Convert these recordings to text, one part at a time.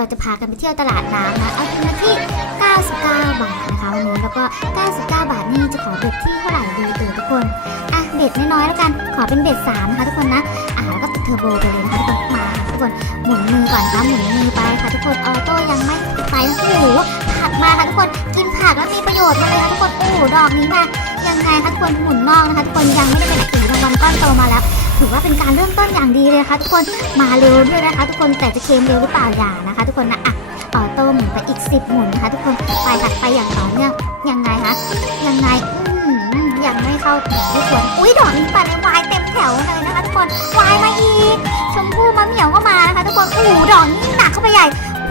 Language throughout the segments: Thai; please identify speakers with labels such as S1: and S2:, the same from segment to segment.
S1: เราจะพากันไปเที่ยวตลาดน้ำนะเอาทุนมาที่ 99 บาทนะคะวันนี้แล้วก็ 99 บาทนี่จะขอเบ็ดที่เท่าไหร่ดีเออทุกคน อะเบ็ดน้อยๆแล้วกัน ขอเป็นเบ็ด3นะคะทุกคนนะ อะแล้วก็ติดเทอร์โบไปเลยนะคะทุกคนมาทุกคนหมุนมือก่อนค่ะหมุนมือไปค่ะทุกคนออโต้ยังไม่ไปโอ้โหผักมาค่ะทุกคนกินผักแล้วมีประโยชน์มาเลยค่ะทุกคนโอ้โหดอกนี้มายังไงคะทุกคนหมุนนอกนะคะทุกคนยังไม่ได้ไปไหนถือรางวัลก้อนโตมาแล้ว ถือว่าเป็นการเริ่มต้นอย่างดีเลยนะคะทุกคนมาเร็วด้วยนะคะ ทุกคนแต่จะเค็มเร็วหรือเปล่าอย่านะคะ ทุกคนนะอะออโต้หมุนไปอีก 10 หมุนนะคะ ทุกคนไปถัดไปอย่างต่อเนื่องยังไงคะยังไงอืมยังไม่เข้าแถวทุกคนอุ้ยดอกนี้ปัดเลยวายเต็มแถวเลยนะคะทุกคนวายมาอีก ชมพู่มะเหมี่ยวก็มานะคะทุกคนโอ้โหดอกนี้หนักเข้าไปใหญ่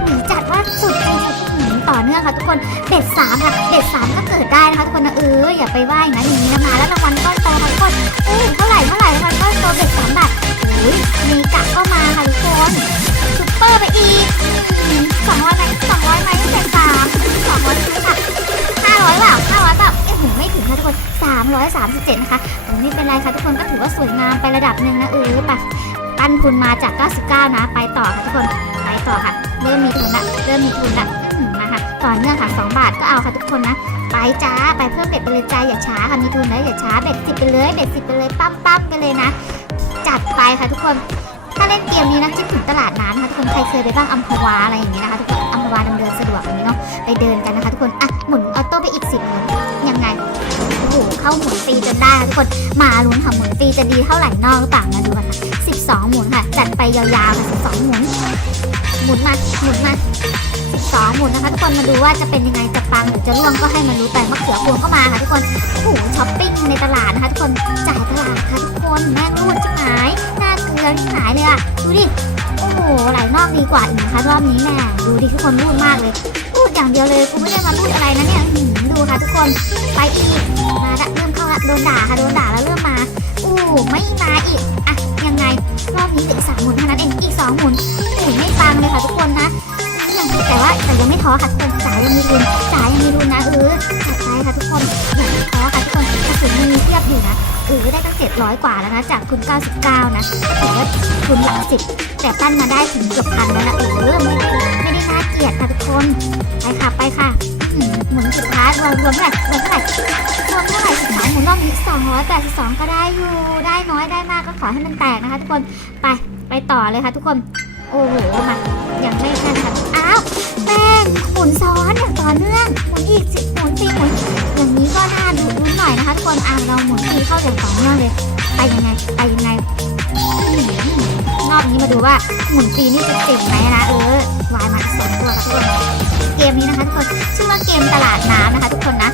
S1: หืจัดว่าสุดจริงๆหืต่อเนื่องค่ะทุกคนเบ็ดสามค่ะเบ็ดสามก็เกิดได้นะคะทุกคนนะเอออย่าไปว่าอย่างนั้นอย่างนี้นะมาแล้วรางวัลก้อนโตค่ะทุกคนโอ้เท่าไห องร้อยไหมสองร้อยไหมเป็นสามสองร้อยค่ะห้าร้อยเปล่าห้าร้อยเปล่าเอ๊ะถึงไม่ถึงค่ะทุกคนสามร้อยสามสิบเจ็ดนะคะแต่ไม่เป็นไรค่ะทุกคนก็ถือว่าสวยงามไประดับหนึ่งนะเออไปปั้นทุนมาจาก 99 นะ ไปต่อค่ะทุกคนไปต่อค่ะ เริ่มมีทุนละเริ่มมีทุนละมาค่ะต่อเนื่องค่ะ 2 บาทก็เอาค่ะทุกคนนะไปจ้าไปเพิ่มเบ็ดไปเลยจ้าอย่าช้าค่ะมีทุนแล้วอย่าช้าเบ็ดสิบไปเลยเบ็ดสิบไปเลยปั๊มปั๊มไปเลยนะ จัดไปค่ะทุกคน เล่นเกมนี้นะคิดถึงตลาดน้ำนะคะทุกคนใครเคยไปบ้างอัมพวาอะไรอย่างนี้นะคะทุกคนอัมพวาดำเนินสะดวกอย่างนี้เนาะไปเดินกันนะคะทุกคนอะหมุนออโต้ไปอีกสิบหมุนยังไงโอ้โหเข้าหมุนฟรีจนได้ทุกคนมาลุ้นค่ะหมุนฟรีจะดีเท่าไหร่นอกหรือเปล่ามาดูกันค่ะ12หมุนค่ะจัดไปยาวๆค่ะ12หมุนหมุนมาหมุนมา12หมุนนะคะทุกคนมาดูว่าจะเป็นยังไงจะปังหรือจะร่วงก็ให้มันรู้ไปมะเขือพวงก็มาค่ะทุกคนโอ้โห กว่าอีกนะคะรอบนี้แน่ดูดิทุกคนรูดมากเลยรูดอย่างเดียวเลยกูไม่ได้มารูดอะไรนะเนี่ยดูค่ะทุกคนไปอีกมาละเริ่มเข้าละโดนด่าค่ะโดนด่าแล้วเริ่มมาอู้ไม่มาอีกอะยังไงรอบนี้เหลืออกสามหมุนเท่านั้นเองอีกสองหมุนโอ้ไม่ปังเลยค่ะทุกคนนะยังแต่ว่าแต่ยังไม่ท้อค่ะทุกคนจ๋ายังมีรุนจ๋ายังมีรุนนะเออ จัดไปค่ะทุกคนอย่าท้อค่ะทุกคนกระสุนมีเทียบอยู่นะเออได้ตั้งเจ็ดร้อยกว่าแล้วนะจากคุณ99นะถือว่าคุณหลักสิบแต่ปั้นมาได้ถึงเกือบพันแล้วนะเออไม่ได้ไม่ได้น่าเกลียดค่ะทุกคนไปค่ะไปค่ะอื้อหือหมุนสุดท้ายรวมรวมเท่าไหร่รวมเท่าไหร่รวมเท่าไหร่สิบสองหมุนรอบนี้สองร้อยแปดสิบสองก็ได้อยู่ได้น้อยได้มากก็ขอให้มันแตกนะคะ ทุกคนไปไปต่อเลยค่ะ ทุกคนโอ้โหมายังไม่ทันค่ะ แป้งหมุนซ้อนอย่างต่อเนื่องหมุนอีกสิหมุนสิหมุนอย่างนี้ก็น่าดูรุ้นหน่อยนะคะทุกคนอ่าเราหมุนทีเข้าอย่างต่อเนื่องเลยไปยังไงไปยังไงอื้อหือรอบนี้มาดูว่าหมุนตีนี่จะเจ๋งไหมนะเออวายมาสองตัวค่ะทุกคนเกมนี้นะคะทุกคนชื่อว่าเกมตลาดน้ำนะคะ ทุกคนนะ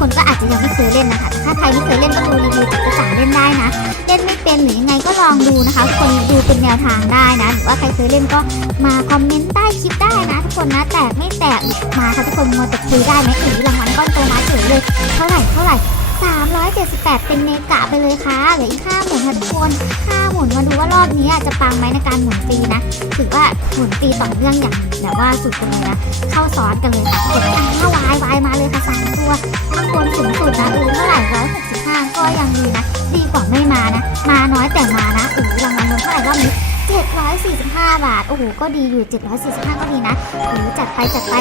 S1: คนก็อาจจะยังไม่เคยเล่นนะคะ ถ้าใครไม่เคยเล่นก็ดูรีวิวจากภาษาเล่นได้นะ เล่นไม่เป็นหรือยังไงก็ลองดูนะคะทุกคนดูเป็นแนวทางได้นะ หรือว่าใครเคยเล่นก็มาคอมเมนต์ใต้คลิปได้นะทุกคนนะ แตกไม่แตกมาค่ะทุกคนมาตะคุยได้ไหมหรือรางวัลก้อนโตมาเฉยเลย เท่าไหร่เท่าไหร่378 เป็นเมกะไปเลยค่ะเหลืออีก5หมุนค่ะทุกคน5หมุนมาดูว่ารอบนี้จะปังไหมในการหมุนฟรีนะ ถือว่าหมุนฟรีต่อเนื่องอย่างแบบว่าสุดเลยนะ เข้าซ้อนกันเลยค่ะกดห้าวายวายมาเลยค่ะสามตัว ข้างบนสูงสุดนะอือเท่าไหร่ร้อยหกสิบห้าก็ยังดีนะ ดีกว่าไม่มานะ มาน้อยแต่มานะอือรางวัลเงินเท่าไหร่รอบนี้ 745 บาท โอ้โห ก็ดีอยู่ 745 ก็ดีนะหรือจัดไปจัดไป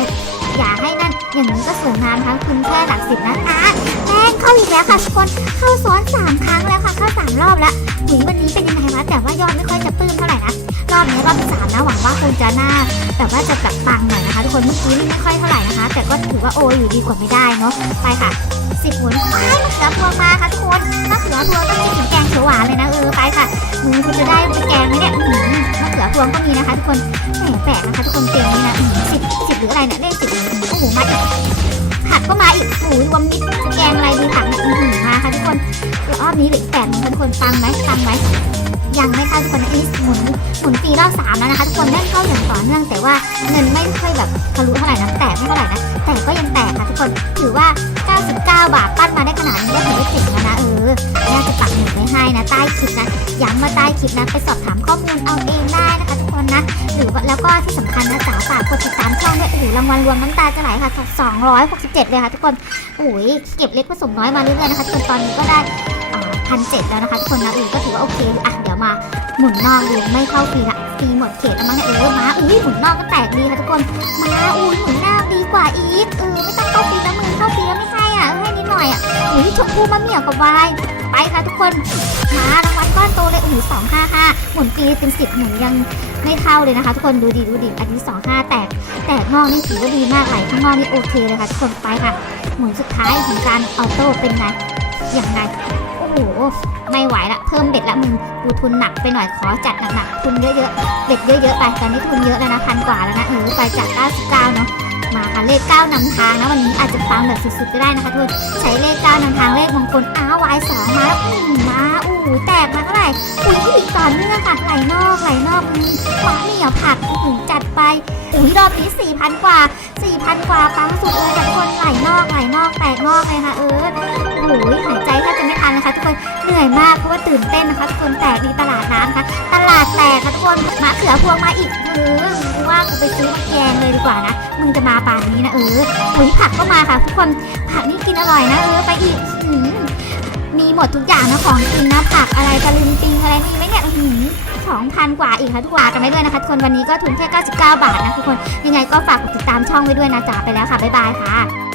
S1: อย่าให้นั่น อย่างนี้ก็สวยงามทั้งคุณแค่หลักสิบนะอะแป้งเข้าอีกแล้วค่ะทุกคน เข้าซ้อนสามครั้งแล้วค่ะ เข้าสามรอบแล้วหุยวันนี้เป็นยังไงวะแต่ว่ายอดไม่ค่อยจะปลื้มเท่าไหร่นะ รอบนี้รอบที่สามนะ หวังว่าคงจะน่าแบบว่าจะแบบปังหน่อยนะคะทุกคน เมื่อกี้นี่ไม่ค่อยเท่าไหร่นะคะ แต่ก็ถือว่าโออยู่ดีกว่าไม่ได้เนาะ ไปค่ะสิบหมุนไปมะเขือพวงมาค่ะทุกคนมะเขือพวงต้องกินแกงเขียวหวานเลยนะเออไปค่ะมือคุณจะได้แกงไหมเนี่ยอื้อหือมะเขือพวงก็มีนะคะทุกคนแหมแปลกนะคะทุกคนเกมนี้นะสิบสิบหรืออะไรเนี่ยเลขสิบโอ้โหมาอีกผักก็มาอีกโอ้โหรวมมิตรแกงอะไรดีผักเนี่ยอืมมาค่ะทุกคนรอบนี้เหลือแปดหมุนทุกคนฟังไหมฟังไหมยังไม่เข้าทุกคนนะอีหมุนหมุนปีรอบสามแล้วนะคะทุกคนได้เข้าอย่างต่อ นื่งแต่ว่าเงินไม่ค่อยแบบทะลุเท่าไหร่นะแตกไม่เท่าไหร่นะแต่ก็ยังแตกค่ะทุกคนถือว่า 99 บาทปั้นมาได้ขนาดนี้ก็ถือว่าเจ๋งแล้วนะเออน่าจะปักหมุดไว้ให้นะใต้คลิปนะย้ำมาใต้คลิปนะไปสอบถามข้อมูลเอาเองได้นะคะทุกคนนะหรือว่าแล้วก็ที่สำคัญนะจ๋าฝากกดติดตามช่องด้วยโอ้โหรางวัลรวมน้ำตาจะไหลค่ะ 267 เลยค่ะทุกคนโอ้ยเก็บเล็กผสมน้อยมาเรื่อยๆนะคะทุกคนตอนนี้ก็ได้ พันเจ็ดแล้วนะคะทุกคนนะอือก็ถือว่าโอเคอยู่อะเดี๋ยวมาหมุนนอกดูไม่เข้าฟรีละฟรีหมดเขตแล้วมั้งเนี่ยเออมาอุ้ยหมุนนอกก็แตกดีค่ะทุกคนมาอุ้ยหมุนหน้าดีกว่าอีกเออไม่ต้องเข้าฟรีแล้วมือเข้าฟรีแล้วไม่ให้อะเออให้นิดหน่อยอะอุ้ยชมพูมะเหมี่ยวกับวายไปค่ะทุกคนมารางวัลก้อนโตเลยอุ้ยสองห้าห้าหมุนฟรีเป็นสิบหมุนยังไม่เข้าเลยนะคะ ทุกคนดูดีดูดีอันนี้สองห้าแตกแตกนอกนี่ถือว่าดีมากไหลข้างนอกนี่โอเคเลยค่ะทุกคนไปค่ะหมุนสุดท้ายของการออโต้เป็นไง ย่างไง โอ้โห ไม่ไหวละ เพิ่มเบ็ดละมึง กูทุนหนักไปหน่อย ขอจัดหนักๆ ทุนเยอะๆ เบ็ดเยอะๆ ไป ตอนนี้ทุนเยอะแล้วนะพันกว่าแล้วนะเออไปจัด99เนาะ มาค่ะเลข9นำทางนะวันนี้อาจจะฟังแบบสุดๆก็ได้นะคะทุกคนใช้เลข9นำทางเลขมงคลอ้าวายสองมาแล้วมมาอู้หูแตกมาเท่าไหร่อุ้ยอีกต่อเนื่องค่ะไหลนอกไหลนอกอืมหวาเหนียวผักอื้หือจัดไปอุ้ยรอบนี้4,000กว่า4,000กว่าปังสุดเลยค่ะทุกคนไหลนอกไหลนอกแตกนอกเลยค่ะเออ โอ้โหหายใจแทบจะไม่ทันนะคะ ทุกคนเหนื่อยมากเพราะว่าตื่นเต้นนะคะทุกคนแตกดีตลาดน้ำค่ะตลาดแตกค่ะทุกคนมะเขือพวงมาอีกเออกูว่ากูไปซื้อมะแกงเลยดีกว่านะมึงจะมาป่านนี้นะเอออุ้ยผักก็มาค่ะ ทุกคนผักนี่กินอร่อยนะเออไปอีกมีหมดทุกอย่างนะของกินนะผักอะไรตะลึงปิงอะไรมีไหมเนี่ยอืมสองพันกว่าอีกค่ะทุกคนกันไว้ด้วยนะคะทุกคนวันนี้ก็ทุนแค่ 99 บาทนะทุกคนยังไงก็ฝากกดติดตามช่องไว้ด้วยนะจ๊ะไปแล้วค่ะบ๊ายบายค่ะ